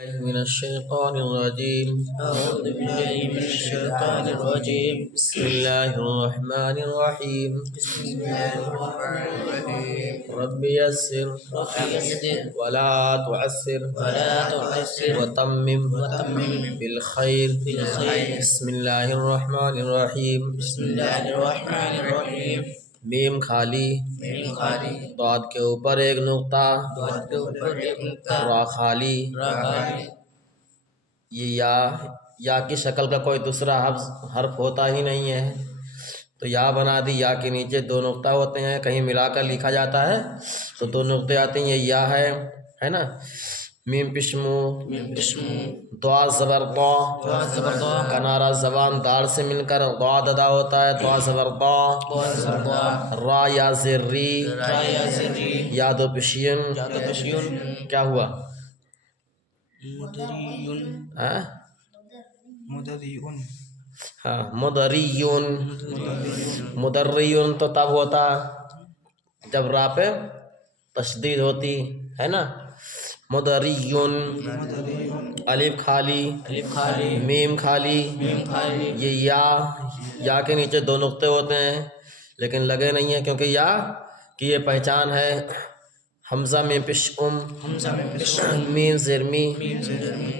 من الشيطان الرجيم. أعوذ بالله من الشيطان الرجيم. بسم الله الرحمن الرحيم. بسم الله الرحمن الرحيم. رب يسر رب يسر ولا تعسر ولا تعسر وتمم بالخير. بسم الله الرحمن الرحيم. بسم الله الرحمن الرحيم. میم خالی، میم خالی، ضاد کے اوپر ایک نقطہ، ضاد کے اوپر ایک نقطہ، را خالی. را خالی. یہ یا کی شکل کا کوئی دوسرا حرف ہوتا ہی نہیں ہے، تو یا بنا دی. یا کے نیچے دو نقطہ ہوتے ہیں، کہیں ملا کر لکھا جاتا ہے تو دو نقطے آتے ہیں. یہ یا ہے نا. میم پشمو، میم پشمو، دعا زبر ضا، دعا زبر ضا، کنارہ زبان دال سے مل کر ضاد ادا ہوتا ہے. دعا زبر ضا. دعا زبر ضا، را یا زر ری، را یا زری، یا دو پشین. یا دو پشیون، کیا ہوا؟ مدریون، ہاں مدریون، ہاں مدریون. مدریون تو تب ہوتا جب را پہ تشدید ہوتی ہے نا. مدریون. الف خالی، الف خالی، میم خالی. میم خالی. یہ یا کے نیچے دو نقطے ہوتے ہیں لیکن لگے نہیں ہیں کیونکہ یا کی یہ پہچان ہے. حمزہ میں پش حمزہ میں پشم، میم زیر می. میم زرمی،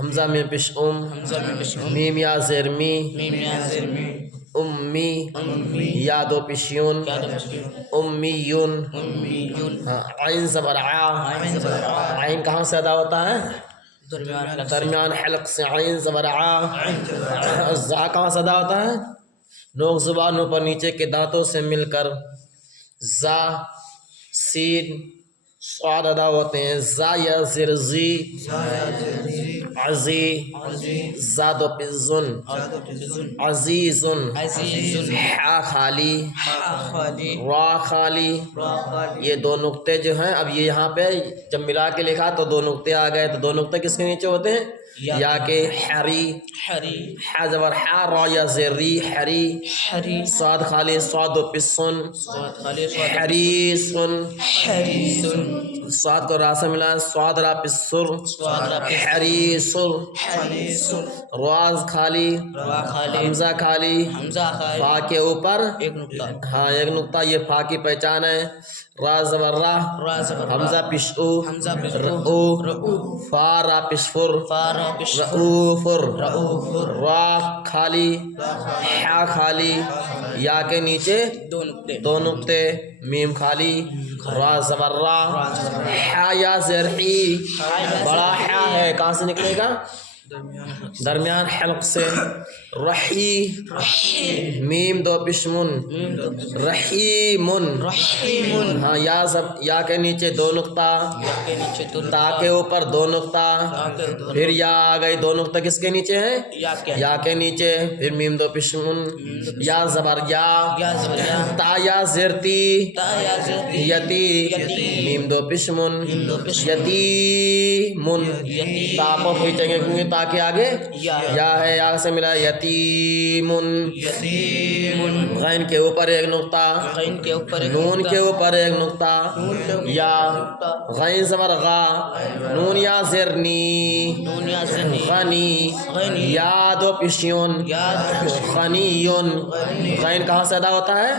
حمزہ میں پش حمزہ میں پشم، میم یا زیر می. میم یا زرمی، امی، امی، یا دو پشیون. یا دو پشیون، امیون. امیون. ہاں عین زبر عا. عین زبر عا، عین کہاں سے ادا ہوتا ہے؟ درمیان حلق، درمیان حلق سے. عین زبر عا. عین زبر عا. زا کہاں سے ادا ہوتا ہے؟ نوک زبانوں پر نیچے کے دانتوں سے مل کر زا، سین، صاد ادا ہوتے ہیں. زا یا زر زی، عزی، زاد و پزن، عزیزن. عزیزن، حا خالی، حا خالی، را خالی. را خالی. یہ دو نقطے جو ہیں، اب یہ یہاں پہ جب ملا کے لکھا تو دو نقطے آ گئے. تو دو نقطے کس کے نیچے ہوتے ہیں؟ یا کے. حری، حری، حا زبر حا. را یا زر ری، حری. حری، صاد خالی، صاد و پسن. صاد خالی، صاد، حریسن. حریسن، صاد کو را سے ملا، صاد را پسر. صاد را پسر. حریسر. حریسن، راز خالی، را خالی، حمزہ خالی. حمزہ خالی. فا کے اوپر ایک نقطہ، ہاں ایک نقطہ. یہ فا کی پہچان ہے. را زبر را، را زبر را، حمزہ پش او، حمزہ پش او، رؤ. رؤ. فا را پشفر، فا را پش، رؤفر. رؤفر. را خالی، حا خالی. یا کے نیچے دو نقطے، دو نقطے. میم خالی. را زبر را. حا یا زر حی. بڑا حا ہے، کہاں سے نکلے گا؟ درمیان حلق سے. رحی، میم دو پشمن. رحیمن. رحیمن. ہاں یا کے نیچے دو نقطہ، یا کے نیچے دو تا نقطہ، کے اوپر دو نقطہ. تا کے دو پھر یا آ گئی. دو نقطہ کس کے نیچے ہیں؟ یا کے، یا کے نیچے. پھر میم دو پشمن. یا زبر یا. یا زبر یا، تا یا زرتی. تا یا زرتی، یتی. یتی. میم دو پشمن. دو پشمن. یتیمن. یتی. تا کو کھینچیں گے کیونکہ تا کے آگے یا ہے. یا سے ملا یتیمن. یتیمن. غین کے اوپر ایک نقطہ، غین کے اوپر ایک نون نقطہ، کے اوپر ایک نقطہ. یا غین زبر غا. نون یا زرنی، نون یا زنی، غنی. غنی. یا دو پشیون، یا دو پشیون. غنیون. غین کہاں سے ادا ہوتا ہے؟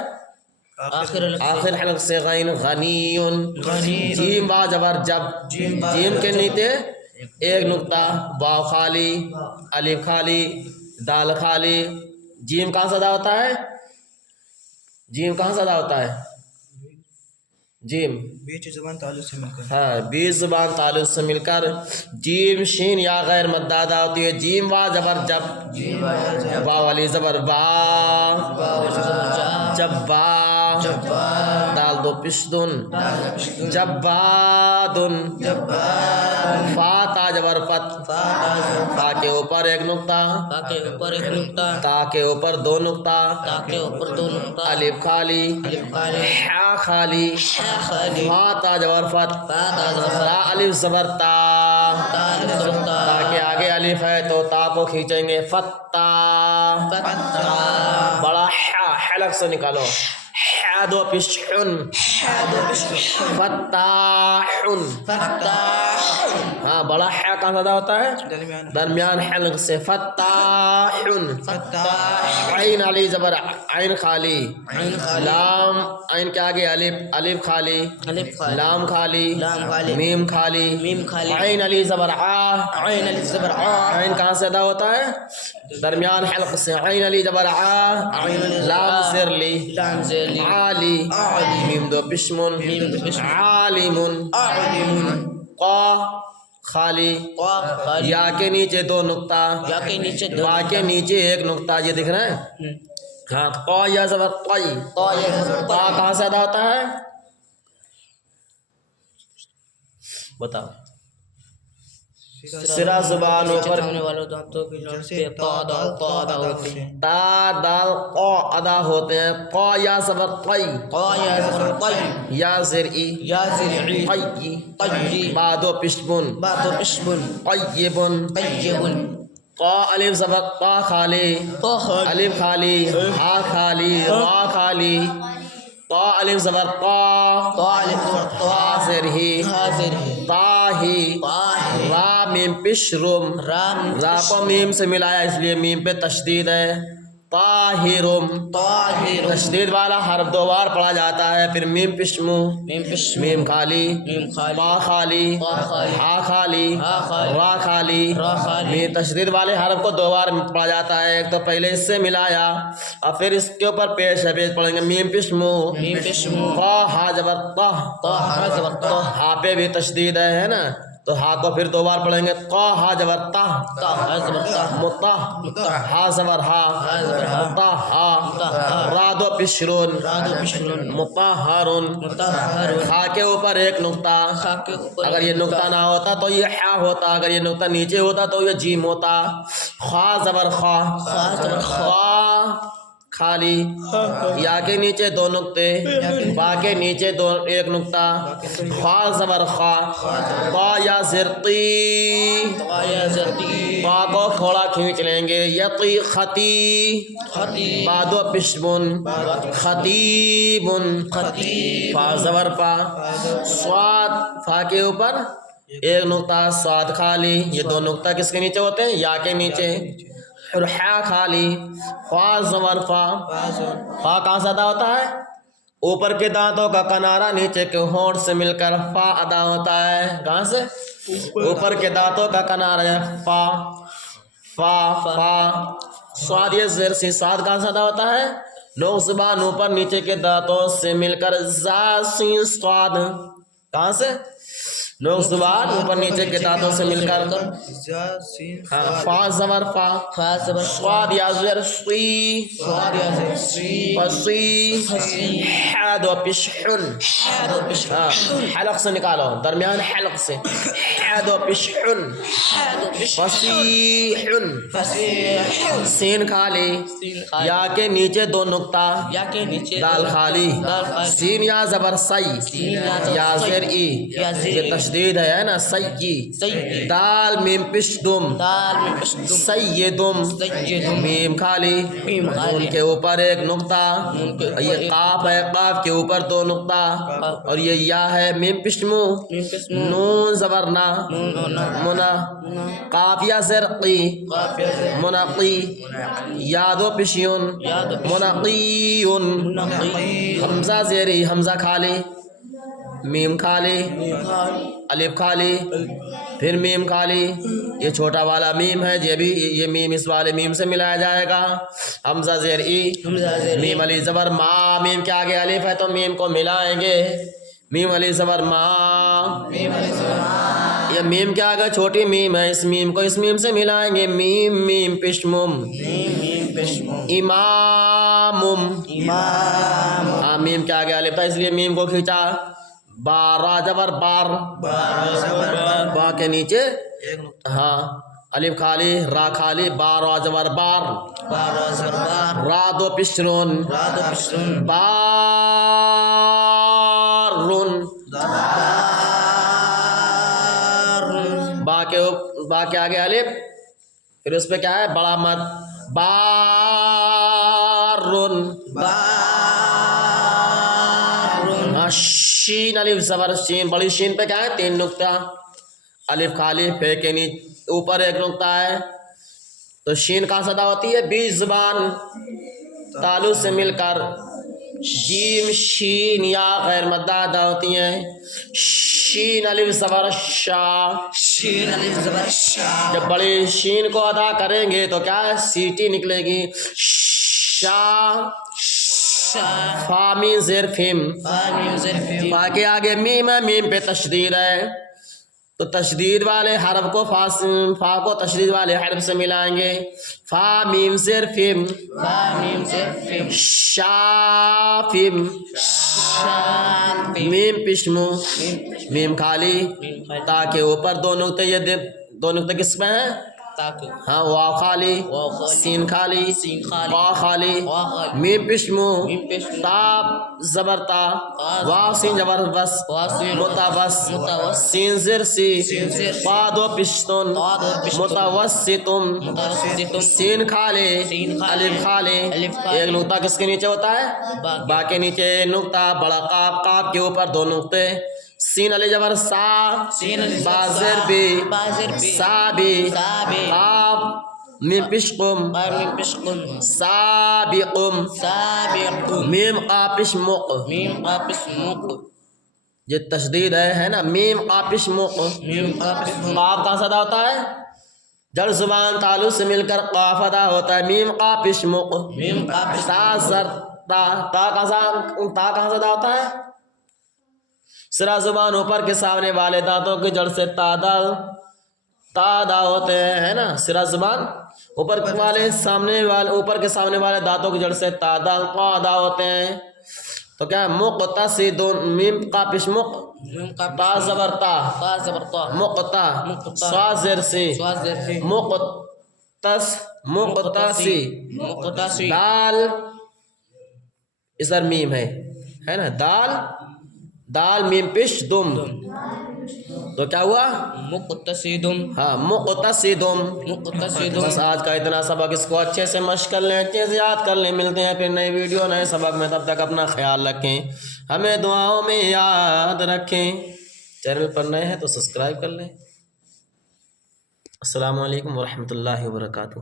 آخر حلق سے، آخر حلق سے. غین غنیون. غنی. جیم با زبر جب. جیم کے نیچے ایک نقطہ. واو خالی، الف خالی، دال خالی. جیم کہاں سے ادا ہوتا ہے؟ جیم کہاں سے ادا ہوتا ہے؟ جیم بیچ زبان تعلق سے مل کر، ہاں بیچ زبان تعلق سے مل کر. جیم شین یا غیر مد ادا ہوتی ہے. جیم وا زبر جب. با والی زبر با. جب با. دال دو پشدن. جبادن. فا تا زبر فت. فا کے اوپر ایک نقطہ، تا کے اوپر ایک نقطہ، تا کے اوپر دو نقطہ. تا کے اوپر دو نقطہ، الف خالی، الف خالی، حا خالی. حا خالی، فا تا زبر فت. فا تا زبر فت. تا الف زبر تا. تا الف زبر تا. تا کے آگے الف ہے تو تا کو کھینچیں گے. فتا. فتا. بڑا حا حلق سے نکالو. حا دو پیش حن فتاح فتاح ہاں بڑا حا کہاں سے ادا ہوتا ہے درمیان حلق سے فتاح فتاح عین علی زبر عین خالی عین خالی لام عین کے آگے الف الف خالی الف خالی لام خالی لام خالی میم خالی میم خالی عین علی زبر آ عین الف زبر ع عین کہاں سے ادا ہوتا ہے درمیان حلق سے عین علی زبر آ عین علی زبر لام آ زر لی لام زیر لی عالی عالی میم دو پشمن میم دو پشمن عالم عالم قا خالی قا خالی یا کے نیچے دو نقطہ یا کے نیچے دو با کے نیچے ایک نقطہ یہ دکھ رہا ہے ہاں قا یا زبر قی قا یا زبر قا کہاں سے ادا ہوتا ہے بتاؤ سرا زبان اوپر ہونے والوں دانتوں کی لوٹ سے قا دال ہوتے ہیں تا دال قا ادا ہوتے ہیں قا یا زبر قی قا یا زبر قی یا زر ای یا زرعی قی قی بعد پشبن بات قشبن قیبن قیب قا الف زبر قا خالی قا خالی الف خالی ہا خالی را خالی طا الف زبر طا طالب طا زر ہی حاضر ہے طاہی طاہر را میم پشرم رام را کو میم سے ملایا اس لیے میم پہ تشدید ہے طاہرم طاہر تشدید والا حرف دو بار پڑھا جاتا ہے پھر میم پشمو میم پشم میم خالی میم خالی طا خالی طا خالی ہا خالی ہا خالی را خالی را خالی میم تشدید والے حرف کو دو بار پڑھا جاتا ہے ایک تو پہلے اس سے ملایا اور پھر اس کے اوپر پیش ہے پیش پڑھیں گے میم پشمو میم پشم طا ہا زبر طا طا ہا زبر طا ہا پہ بھی تشدید ہے نا تو ہا کو پھر دو بار پڑھیں گے طا ہا زبر طا طا ہا زبر طا مطا مطا ہا زبر ہا ہا زبر ہا مطا ہا مطہر راد و پشرون راد و پشرن مطہرون مطہر خا کے اوپر ایک نقطہ خا کے اوپر اگر یہ نقطہ نہ ہوتا تو یہ حا ہوتا اگر یہ نقطہ نیچے ہوتا تو یہ جیم ہوتا خا زبر خا خا زبر خا خا خالی یا کے نیچے دو نقطے با کے نیچے دو ایک نقطہ خا زبر خا طا یا زرقی طا یا زرقی با کو کھوڑا کھینچ لیں گے یقی خطی خطیب بادو پشبن خطیبن خطیب فا زبر فا سواد فا کے اوپر ایک نقطہ سواد خالی یہ دو نقطہ کس کے نیچے ہوتے ہیں یا کے نیچے اور حا خالی فا زبر فا فا کہاں سے ادا ہوتا ہے اوپر کے دانتوں کا کنارہ نیچے کے ہونٹ سے مل کر فا ادا ہوتا ہے کہاں سے اوپر کے دانتوں کا کنارہ ہے فا فا فا سواد یہ زیر سی سواد کہاں سے ادا ہوتا ہے نوک زبان اوپر نیچے کے دانتوں سے مل کر زا سین سواد کہاں سے نوک زبان اوپر نیچے کے دانتوں سے مل کر فا زبر فا فا زبر سواد یا زیر سی سواد یا زر سی فسی حاد و پشحن حاد و پشم حلق سے نکالو درمیان حلق سے حاد و پشحن حاد و پشم فصیحن فصیح سین خالی سین خالی یا کے نیچے دو نقطہ یا کے نیچے دال خالی دال خالی سین یا زبر سی سین یا زبر یا سی زر ای یا زر یہ ای تشدید ہے نا سی سید دال میم پشدم دال میں پشتم سیدم سیدم میم خالی میم خالی ان کے اوپر ایک نقطہ نون کے اوپر یہ ایک قاف ہے قاف کے اوپر دو نقطہ اور یہ یا ہے میم پشمو میم پشم نون زبرنا نون و نا منا قافیہ زرقی قافیہ زر منقی یادو پشیون یاد و پشم منقیون نقی حمزہ زیری حمزہ خالی میم خالی الف خالی پھر میم خالی یہ چھوٹا والا میم ہے یہ میم اس والے میم سے ملایا جائے گا حمزہ زیر ای حمزہ زر میم علی زبر ما میم کے آگے الف ہے تو میم کو ملائیں گے میم علی زبر ما میم علی زبر یہ میم کے آگے چھوٹی میم ہے اس میم کو اس میم سے ملائیں گے میم میم پشمم میم پشم امامم امام میم کے آگے الف تھا اس لیے میم کو کھینچا بارا زبر بار با کے نیچے ہاں الف خالی را خالی بارا زبر بار بارا زبر بار را دو پشرون راد و پشرن بارون با کے آگے الف پھر اس پہ کیا ہے بڑا مد بارون بار شین الف زبر شین، بڑی شین پہ کیا ہے 3 نقطہ، الف خالی پہ کے اوپر 1 نقطہ ہے، تو شین کہاں سے ادا ہوتی ہے؟ بیچ زبان تالو سے مل کر جیم شین یا غیر مدہ ادا ہوتی ہیں۔ شین الف زبر شا، شین الف زبر شا، جب بڑی شین کو ادا کریں گے تو کیا ہے؟ سیٹی نکلے گی، شا شا، فا میم زیر فیم، فا میم زیر فیم، فا کے آگے میم ہے، میم پہ تشدید ہے، تو تشدید والے حرف کو فا کو تشدید والے حرف سے ملائیں گے، فا میم زیر فیم، فا میم زیر فیم، شافم، شان فیم، میم پشمو، میم خالی، میم خالی، تاکہ اوپر 2 نقطے، یہ 2 نقطے کس میں ہیں؟ تاکہ، ہاں واو خالی، واو خالی، سین خالی، سین خالی، با خالی، وا خالی، میم پشمو، میم پیش، تا زبرتا، تا واو سین زبر بس، وا سین متوس، متوس، سین زر سی، سین زر سی، پا 2 پشتن، تا 2 پشتن، متوسطم، متوسطم، سین خالی، سین خالی، الف خالی، الف خالی، 1 نقطہ کس کے نیچے ہوتا ہے؟ با، با کے نیچے نقطہ، بڑا قاف، قاف کے اوپر 2 نقطے، سین علی جبر سا، سین الف با زبر زر بی، با زر بی، سا بی، سا بی، قاف میم پشقم، قا میم پشقن، سابقم، سابقون، میم قاپش مق، میم قاپس مق، یہ تشدید ہے نا، میم قاپش مق، میم قاپس مق، قاف کہاں سے ادا ہوتا ہے؟ جڑ زبان تالو سے مل کر قاف ادا ہوتا ہے، میم قاپش مق، میم قاپس تا زر تا، تا کہاں سے ادا ہوتا ہے؟ سرا زبان اوپر کے سامنے والے دانتوں کی جڑ سے تا ادا ہوتے ہیں، ہے نا، سرا زبان اوپر کے سامنے والے دانتوں کی جڑ سے تا ادا ہوتے ہیں، تو کیا ہے؟ مقتصدون، میم قاپش مق، میم قاپس تا زبر تا، تا زبر تا، مقتا، مقتا، سوا زر سی، سوا زر سی، مقتسی، مقتسی، دال ادھر میم ہے نا، دال میم پش دم، تو کیا ہوا؟ مقتصدم، ہاں مقتصدم۔ مقتصدم، بس آج کا اتنا سبق، اس کو اچھے سے مشق کر لیں، اچھے سے یاد کر لیں، ملتے ہیں پھر نئی ویڈیو نئے سبق میں، تب تک اپنا خیال رکھیں، ہمیں دعاؤں میں یاد رکھیں، چینل پر نئے ہیں تو سبسکرائب کر لیں۔ السلام علیکم ورحمۃ اللہ وبرکاتہ۔